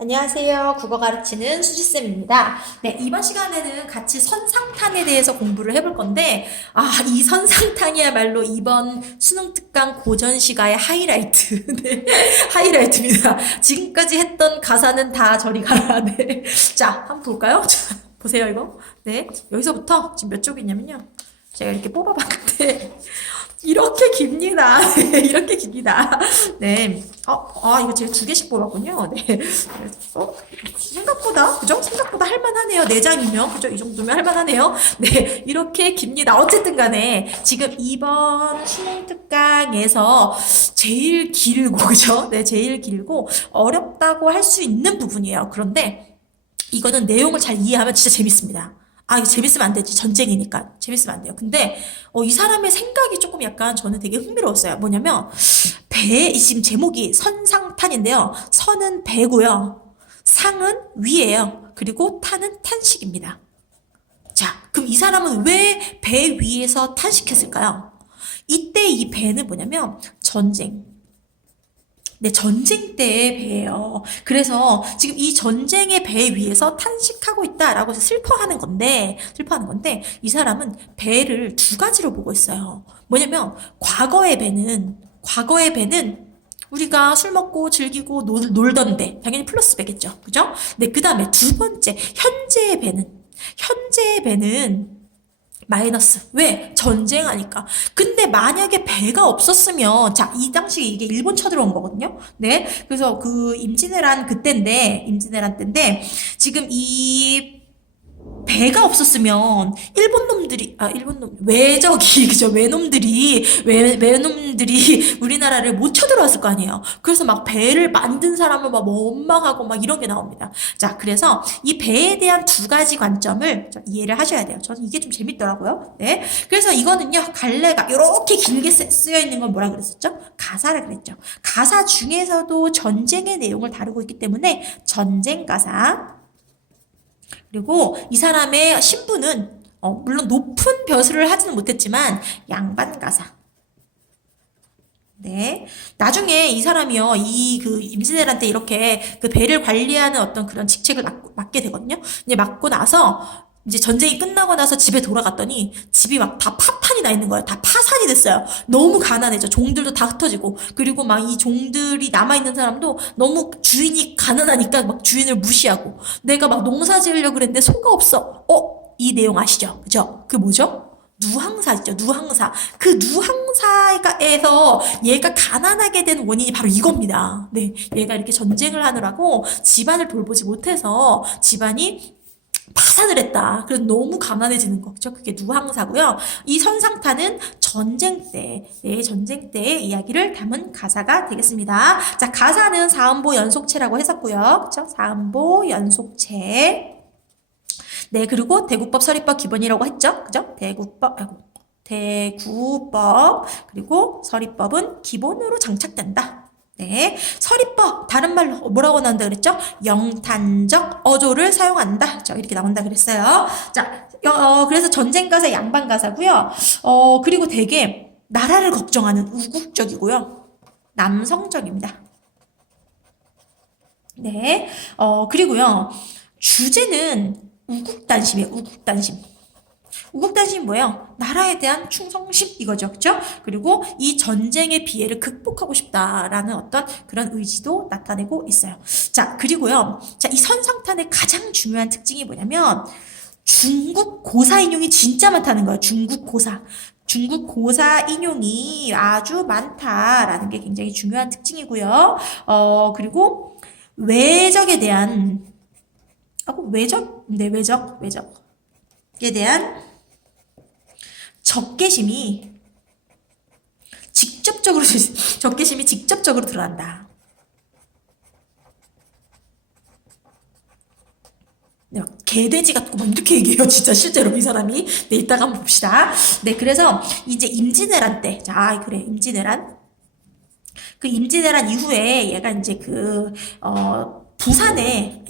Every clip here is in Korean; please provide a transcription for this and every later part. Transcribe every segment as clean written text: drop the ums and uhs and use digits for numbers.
안녕하세요. 국어 가르치는 수지쌤입니다. 네, 이번 시간에는 같이 선상탄에 대해서 공부를 해볼 건데, 이 선상탄이야말로 이번 수능 특강 고전시가의 하이라이트. 네, 하이라이트입니다. 지금까지 했던 가사는 다 저리 가라. 네. 자, 한번 볼까요? 자, 보세요, 이거. 네, 여기서부터 지금 몇 쪽이냐면요. 제가 이렇게 뽑아봤는데, 이렇게 깁니다. 네, 이렇게 깁니다. 네. 이거 제가 2개씩 뽑았군요. 네. 생각보다, 그죠? 생각보다 할만하네요. 4장이면, 그죠? 이 정도면 할만하네요. 네. 이렇게 깁니다. 어쨌든 간에, 지금 이번 수능 특강에서 제일 길고, 그죠? 네, 제일 길고, 어렵다고 할 수 있는 부분이에요. 그런데, 이거는 내용을 잘 이해하면 진짜 재밌습니다. 이거 재밌으면 안 되지. 전쟁이니까. 재밌으면 안 돼요. 근데, 이 사람의 생각이 조금 약간 저는 되게 흥미로웠어요. 뭐냐면, 지금 제목이 선상탄인데요. 선은 배고요. 상은 위예요. 그리고 탄은 탄식입니다. 자, 그럼 이 사람은 왜 배 위에서 탄식했을까요? 이때 이 배는 뭐냐면, 전쟁. 네, 전쟁 때의 배예요. 그래서 지금 이 전쟁의 배 위에서 탄식하고 있다라고 해서 슬퍼하는 건데, 이 사람은 배를 2가지로 보고 있어요. 뭐냐면, 과거의 배는 우리가 술 먹고 즐기고 놀던 배, 당연히 플러스 배겠죠. 그죠? 네, 그 다음에 2번째, 현재의 배는 마이너스. 왜? 전쟁하니까. 근데 만약에 배가 없었으면, 자, 이 당시에 이게 일본 쳐들어온 거거든요? 네. 그래서 임진왜란 때인데, 지금 이 배가 없었으면 외적이, 그죠? 외놈들이 우리나라를 못 쳐들어왔을 거 아니에요. 그래서 막 배를 만든 사람을 막 원망하고 막 이런 게 나옵니다. 자, 그래서 이 배에 대한 2가지 관점을 좀 이해를 하셔야 돼요. 저는 이게 좀 재밌더라고요. 네. 그래서 이거는요, 갈래가 이렇게 길게 쓰여 있는 건 뭐라 그랬었죠? 가사를 그랬죠. 가사 중에서도 전쟁의 내용을 다루고 있기 때문에 전쟁 가사. 그리고 이 사람의 신분은 물론 높은 벼슬을 하지는 못했지만 양반 가사. 네. 나중에 이 사람이요, 임진왜란 때 이렇게 그 배를 관리하는 어떤 그런 직책을 맡게 되거든요. 이제 맡고 나서, 이제 전쟁이 끝나고 나서 집에 돌아갔더니 집이 막 다 파탄이 나 있는 거예요. 다 파산이 됐어요. 너무 가난해져. 종들도 다 흩어지고. 그리고 막 이 종들이 남아있는 사람도 너무 주인이 가난하니까 막 주인을 무시하고. 내가 막 농사 지으려고 그랬는데 소가 없어. 이 내용 아시죠? 그죠? 그 뭐죠? 누항사죠, 누항사. 그 누항사에서 얘가 가난하게 된 원인이 바로 이겁니다. 네. 얘가 이렇게 전쟁을 하느라고 집안을 돌보지 못해서 집안이 파산을 했다. 그래서 너무 가난해지는 거죠. 그게 누항사고요. 이 선상탄은 전쟁 때의 이야기를 담은 가사가 되겠습니다. 자, 가사는 사음보 연속체라고 했었고요. 그쵸? 사음보 연속체. 네, 그리고 대구법, 서리법 기본이라고 했죠. 그죠? 대구법, 그리고 서리법은 기본으로 장착된다. 네. 서리법, 다른 말로 뭐라고 나온다 그랬죠? 영탄적 어조를 사용한다. 이렇게 나온다 그랬어요. 자, 그래서 전쟁가사, 양반가사고요. 그리고 되게 나라를 걱정하는 우국적이고요. 남성적입니다. 네. 그리고요. 주제는 우국단심이에요. 우국단심이 뭐예요? 나라에 대한 충성심 이거죠. 그쵸? 그리고 이 전쟁의 비애를 극복하고 싶다라는 어떤 그런 의지도 나타내고 있어요. 자, 그리고요. 자, 이 선상탄의 가장 중요한 특징이 뭐냐면 중국 고사 인용이 진짜 많다는 거예요. 중국 고사 인용이 아주 많다라는 게 굉장히 중요한 특징이고요. 그리고 외적에 대한 외적에 대한 적개심이 직접적으로 드러난다. 네, 막 개돼지 같고 막 이렇게 얘기해요. 진짜 실제로 이 사람이. 네, 이따가 한번 봅시다. 네, 그래서 이제 임진왜란 때, 자, 그래, 임진왜란 이후에 얘가 이제 부산에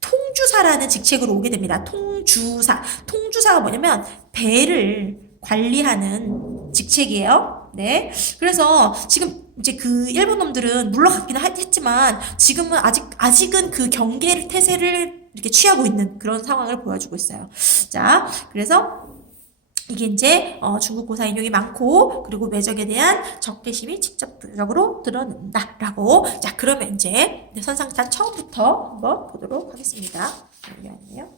통주사라는 직책으로 오게 됩니다. 통주사가 뭐냐면 배를 관리하는 직책이에요. 네. 그래서 지금 이제 그 일본 놈들은 물러가기는 했지만 지금은 아직은 그 경계 태세를 이렇게 취하고 있는 그런 상황을 보여주고 있어요. 자, 그래서 이게 이제 중국고사 인용이 많고 그리고 매적에 대한 적개심이 직접적으로 드러난다라고. 자, 그러면 이제 선상탄 처음부터 한번 보도록 하겠습니다. 잠시만요.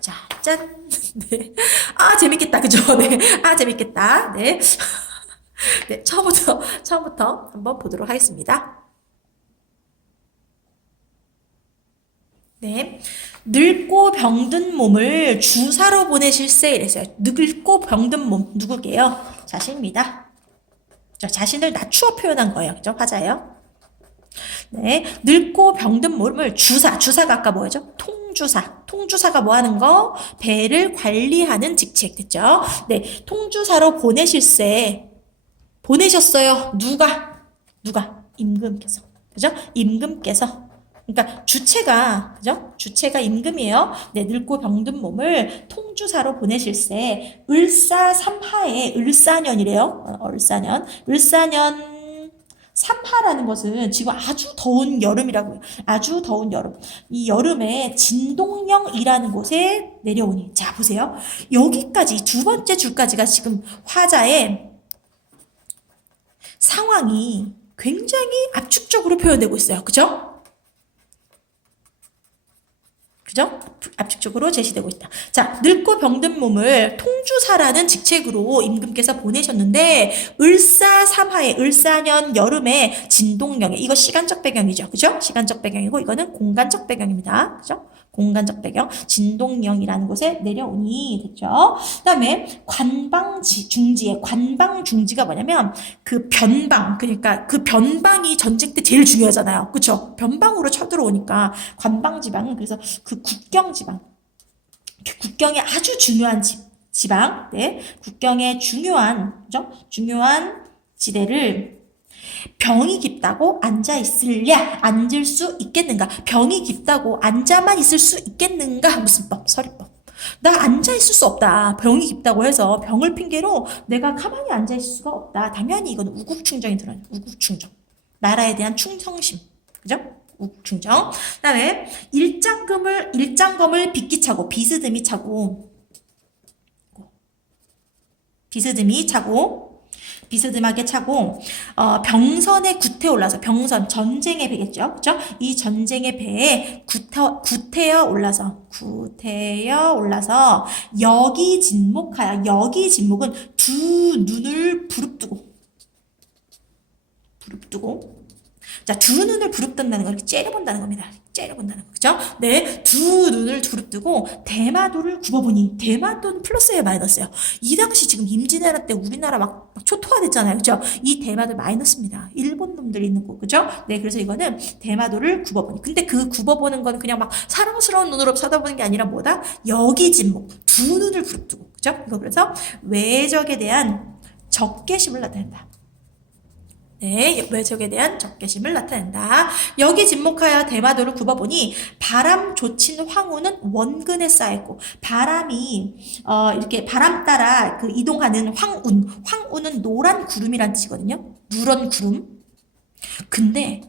자, 짠. 네. 아, 재밌겠다. 그죠? 네. 아, 재밌겠다. 네. 네, 처음부터 한번 보도록 하겠습니다. 네. 늙고 병든 몸을 주사로 보내실세 이랬어요. 늙고 병든 몸 누구게요? 자신입니다. 자신을 낮추어 표현한 거예요. 그죠? 화자예요. 네. 늙고 병든 몸을 주사가 아까 뭐였죠? 통주사가 뭐 하는 거? 배를 관리하는 직책 됐죠? 네. 통주사로 보내실세. 보내셨어요. 누가? 임금께서. 그죠? 임금께서. 그러니까 그죠? 주체가 임금이에요. 네, 늙고 병든 몸을 통주사로 보내실세. 을사삼하에 을사년이래요. 을사년 3하라는 것은 지금 아주 더운 여름이라고요. 아주 더운 여름. 이 여름에 진동령이라는 곳에 내려오니. 자, 보세요. 여기까지 두 번째 줄까지가 지금 화자의 상황이 굉장히 압축적으로 표현되고 있어요. 그죠? 압축적으로 제시되고 있다. 자, 늙고 병든 몸을 통주사라는 직책으로 임금께서 보내셨는데 을사삼하에 을사년 여름에 진동령에 이거 시간적 배경이죠. 그죠? 시간적 배경이고 이거는 공간적 배경입니다. 그죠? 공간적 배경 진동령이라는 곳에 내려오니 됐죠. 그다음에 관방중지에 관방중지가 뭐냐면 그 변방 그러니까 그 변방이 전쟁 때 제일 중요하잖아요. 그렇죠? 변방으로 쳐들어오니까 관방지방은 그래서 그 국경지방 국경에 아주 중요한 지방 네 국경에 그죠? 중요한 지대를 병이 깊다고 앉아있을랴? 앉을 수 있겠는가? 병이 깊다고 앉아만 있을 수 있겠는가? 무슨 법? 서리법. 나 앉아있을 수 없다. 병이 깊다고 해서 병을 핑계로 내가 가만히 앉아있을 수가 없다. 당연히 이건 우국충정이 들어요. 우국충정. 나라에 대한 충성심. 그죠? 우국충정. 그 다음에 일장검을 빗기 차고 비스듬히 차고 비스듬하게 차고 병선에 구태 올라서 병선 전쟁의 배겠죠. 그죠? 이 전쟁의 배에 구태여 올라서 여기진목하여 여기진목은 두 눈을 부릅뜨고 자, 두 눈을 부릅뜬다는 걸 이렇게 째려본다는 겁니다. 째려본다는 거죠. 네, 두 눈을 부릅뜨고 대마도를 굽어보니 대마도는 플러스예요, 마이너스예요. 이 당시 지금 임진왜란 때 우리나라 막 초토화됐잖아요, 그죠? 이 대마도 마이너스입니다. 일본 놈들이 있는 곳, 그죠? 네, 그래서 이거는 대마도를 굽어보니. 근데 그 굽어보는 건 그냥 막 사랑스러운 눈으로 쳐다보는 게 아니라 뭐다? 여기진목, 두 눈을 부릅뜨고, 그죠? 이거 그래서 외적에 대한 적개심을 나타낸다. 네, 외적에 대한 적개심을 나타낸다. 여기 진목하여 대마도를 굽어보니 바람 조친 황후는 원근에 쌓였고 바람이 이렇게 바람 따라 그 이동하는 황운은 노란 구름이란 뜻이거든요. 누런 구름. 근데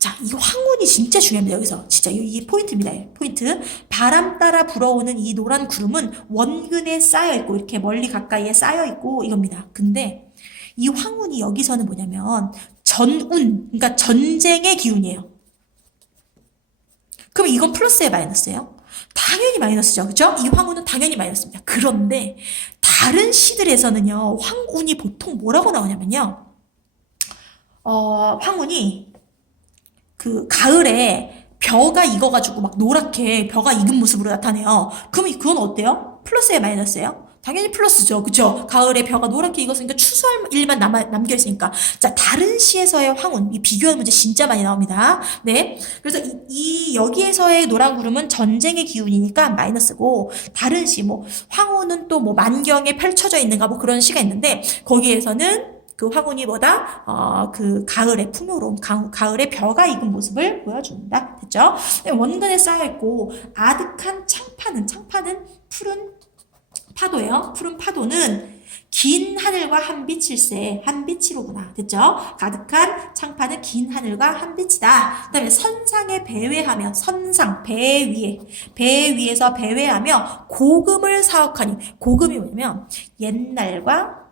자, 이 황운이 진짜 중요합니다. 여기서 진짜 이게 포인트입니다. 포인트. 바람 따라 불어오는 이 노란 구름은 원근에 쌓여 있고 이렇게 멀리 가까이에 쌓여 있고 이겁니다. 근데 이 황운이 여기서는 뭐냐면 그러니까 전쟁의 기운이에요. 그럼 이건 플러스에 마이너스예요? 당연히 마이너스죠. 그죠? 이 황운은 당연히 마이너스입니다. 그런데 다른 시들에서는요. 황운이 보통 뭐라고 나오냐면요. 황운이 그 가을에 벼가 익어가지고 막 노랗게 벼가 익은 모습으로 나타내요. 그럼 그건 어때요? 플러스에 마이너스예요? 당연히 플러스죠. 그쵸? 가을에 벼가 노랗게 익었으니까 추수할 일만 남겨있으니까. 자, 다른 시에서의 황운. 이 비교할 문제 진짜 많이 나옵니다. 네. 그래서 여기에서의 노란 구름은 전쟁의 기운이니까 마이너스고, 다른 시, 황운은 또 만경에 펼쳐져 있는가 그런 시가 있는데, 거기에서는 그 황운이 뭐다? 그 가을의 풍요로움, 가을의 벼가 익은 모습을 보여준다. 됐죠? 원근에 쌓여있고, 아득한 창파는 푸른 파도예요. 푸른 파도는 긴 하늘과 한 빛일세. 한 빛이로구나. 됐죠? 가득한 창파는 긴 하늘과 한 빛이다. 그 다음에 선상에 배회하며, 선상, 배 위에서 배회하며 고금을 사억하니. 고금이 뭐냐면 옛날과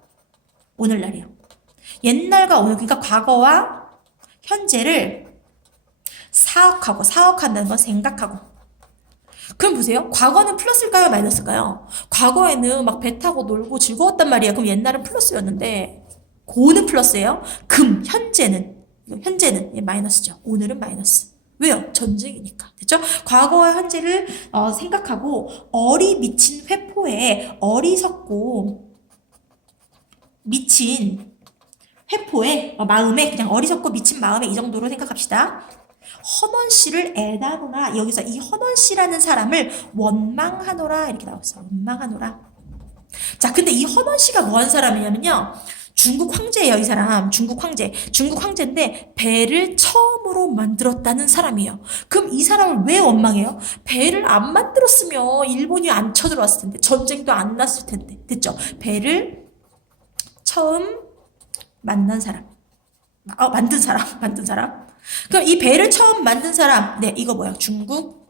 오늘날이에요. 옛날과 오늘, 그러니까 과거와 현재를 사억한다는 건 생각하고. 그럼 보세요. 과거는 플러스일까요? 마이너스일까요? 과거에는 막 배 타고 놀고 즐거웠단 말이에요. 그럼 옛날은 플러스였는데, 고는 플러스예요. 현재는 예, 마이너스죠. 오늘은 마이너스. 왜요? 전쟁이니까. 됐죠? 과거와 현재를 생각하고, 미친 회포에 어리석고, 미친 회포에, 마음에, 그냥 어리석고 미친 마음에 이 정도로 생각합시다. 헌원 씨를 애다노라. 여기서 이 헌원 씨라는 사람을 원망하노라. 이렇게 나왔어. 원망하노라. 자, 근데 이 헌원 씨가 뭐한 사람이냐면요. 중국 황제예요, 이 사람. 중국 황제. 중국 황제인데 배를 처음으로 만들었다는 사람이에요. 그럼 이 사람을 왜 원망해요? 배를 안 만들었으면 일본이 안 쳐들어왔을 텐데, 전쟁도 안 났을 텐데. 됐죠? 배를 처음 만든 사람. 만든 사람. 그럼 이 배를 처음 만든 사람, 네, 이거 뭐야? 중국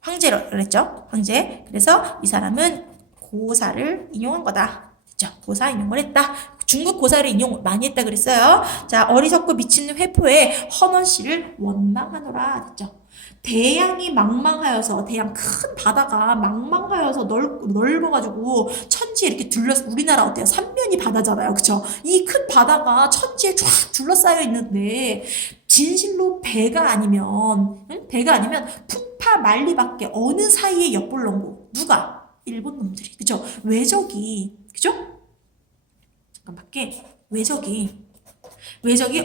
황제로 그랬죠? 황제. 그래서 이 사람은 고사를 인용한 거다. 됐죠? 고사 인용을 했다. 중국 고사를 인용 많이 했다 그랬어요. 자, 어리석고 미친 회포에 헌원 씨를 원망하노라. 됐죠? 대양이 망망하여서, 대양 큰 바다가 망망하여서 넓어가지고 천지에 이렇게 우리나라 어때요? 삼면이 바다잖아요. 그쵸? 이 큰 바다가 천지에 쫙 둘러싸여 있는데, 진실로 배가 아니면 풍파 만리밖에 어느 사이에 엿볼런고. 누가? 일본 놈들이. 그쵸? 외적이, 그쵸? 잠깐밖에, 외적이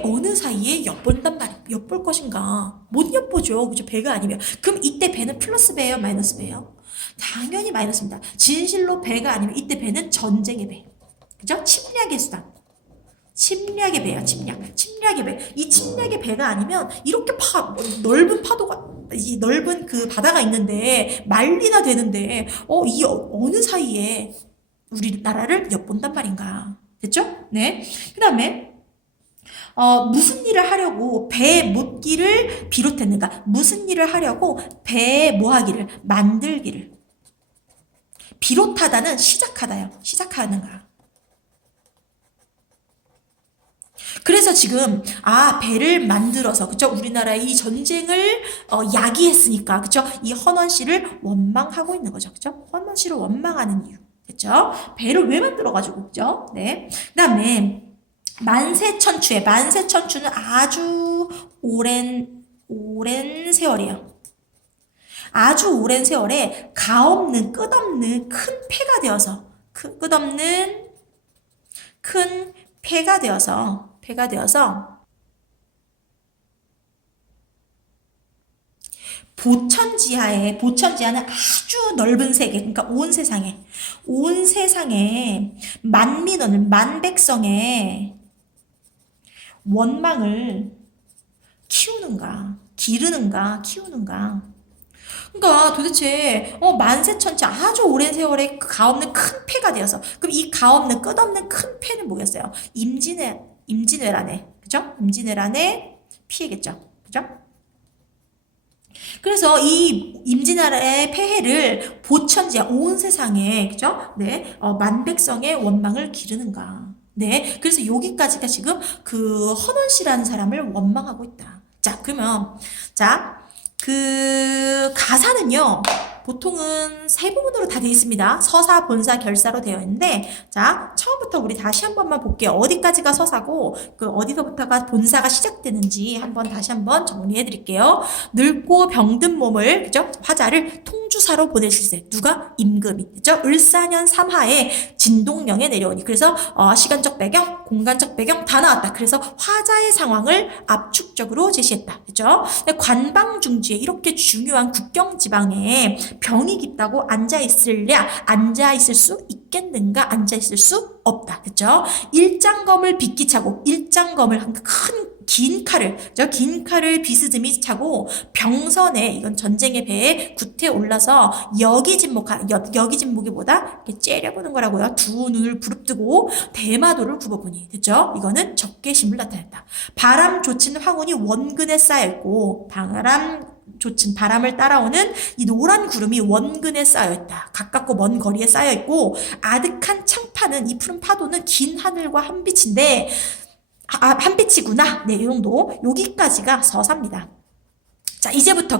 어느 사이에 엿본단 말이야. 엿볼 것인가? 못 엿보죠. 그죠? 배가 아니면. 그럼 이때 배는 플러스 배예요? 마이너스 배예요? 당연히 마이너스입니다. 진실로 배가 아니면 이때 배는 전쟁의 배. 그죠? 침략의 수단. 침략의 배야, 침략의 배. 이 침략의 배가 아니면 이렇게 넓은 파도가, 이 넓은 그 바다가 있는데 말리나 되는데, 이 어느 사이에 우리나라를 엿본단 말인가. 됐죠? 네. 그 다음에, 무슨 일을 하려고 배 못기를 비롯했는가? 무슨 일을 하려고 배 뭐하기를? 만들기를. 비롯하다는 시작하다요. 시작하는가. 그래서 지금 배를 만들어서 그쵸? 우리나라의 이 전쟁을 야기했으니까 그쵸? 이 헌원 씨를 원망하고 있는 거죠. 그쵸? 헌원 씨를 원망하는 이유. 됐죠? 배를 왜 만들어가지고 그죠? 네. 그다음에 만세천추는 아주 오랜 세월이에요. 아주 오랜 세월에 끝없는 큰 폐가 되어서 끝없는 큰 폐가 되어서 보천지하는 아주 넓은 세계, 그러니까 온 세상에 만백성의 원망을 기르는가. 그러니까 도대체 만세천치 아주 오랜 세월에 가없는 큰 폐가 되어서, 그럼 이 가없는 끝없는 큰 폐는 뭐겠어요? 임진왜란의 그죠? 임진왜란의 피해겠죠. 그죠? 그래서 이 임진왜란의 폐해를 보천지야 온 세상에 그죠? 네, 만백성의 원망을 기르는가. 네, 그래서 여기까지가 지금 그 헌원 씨라는 사람을 원망하고 있다. 자, 그러면 그 가사는요, 보통은 세 부분으로 다 되어 있습니다. 서사, 본사, 결사로 되어 있는데, 자, 처음부터 우리 다시 한 번만 볼게요. 어디까지가 서사고, 어디서부터가 본사가 시작되는지 다시 한번 정리해 드릴게요. 늙고 병든 몸을, 그죠? 화자를 통주사로 보내실세. 누가? 임금이. 그죠? 을사년 3하에 진동령에 내려오니. 그래서, 시간적 배경, 공간적 배경 다 나왔다. 그래서 화자의 상황을 압축적으로 제시했다. 그죠? 관방중지에 이렇게 중요한 국경지방에 병이 깊다고 앉아있을 수 있겠는가? 앉아있을 수 없다. 그죠? 일장검을 빗기차고, 일장검을 큰 긴 칼을, 긴 칼을 비스듬히 차고 병선에, 이건 전쟁의 배에 구태에 올라서 여기진목이 이렇게 째려보는 거라고요. 두 눈을 부릅뜨고 대마도를 굽어보니. 됐죠? 이거는 적개심을 나타냈다. 바람 조친 황혼이 원근에 쌓여있고, 바람을 따라오는 이 노란 구름이 원근에 쌓여있다. 가깝고 먼 거리에 쌓여있고, 아득한 창파는, 이 푸른 파도는 긴 하늘과 한빛인데, 한빛이구나. 네, 이 정도. 여기까지가 서사입니다. 자,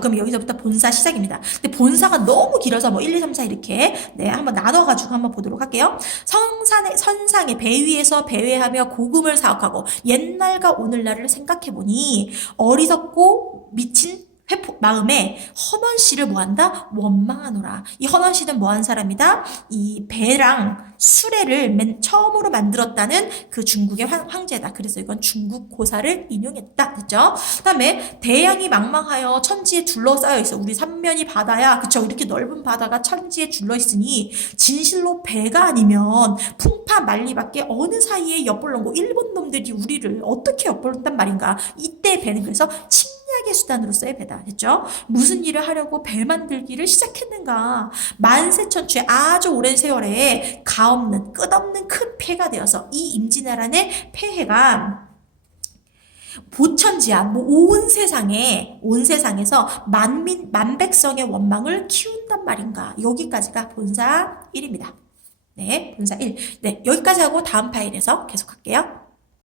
그럼 여기서부터 본사 시작입니다. 근데 본사가 너무 길어서 1, 2, 3, 4 이렇게, 네, 한번 나눠가지고 한번 보도록 할게요. 선상에 배 위에서 배회하며 고금을 사업하고 옛날과 오늘날을 생각해보니 어리석고 미친 마음에 헌원 씨를 뭐한다? 원망하노라. 이 헌원 씨는 뭐한 사람이다? 이 배랑 수레를 맨 처음으로 만들었다는 그 중국의 황제다. 그래서 이건 중국 고사를 인용했다. 됐죠? 그 다음에 대양이 망망하여 천지에 둘러싸여 있어. 우리 삼면이 바다야. 그쵸? 이렇게 넓은 바다가 천지에 둘러있으니 진실로 배가 아니면 풍파 만리밖에 어느 사이에 엿볼런고 일본 놈들이 우리를 어떻게 엿볼단 말인가. 이때 배는 그래서 침략의 수단으로서의 배다. 됐죠? 무슨 일을 하려고 배 만들기를 시작했는가. 만세천추의 아주 오랜 세월에 가없는 끝없는 큰 폐가 되어서 이 임진왜란의 폐해가 보천지야, 온 세상에서 만백성의 원망을 키운단 말인가. 여기까지가 본사 1입니다. 네, 본사 1. 네, 여기까지 하고 다음 파일에서 계속할게요.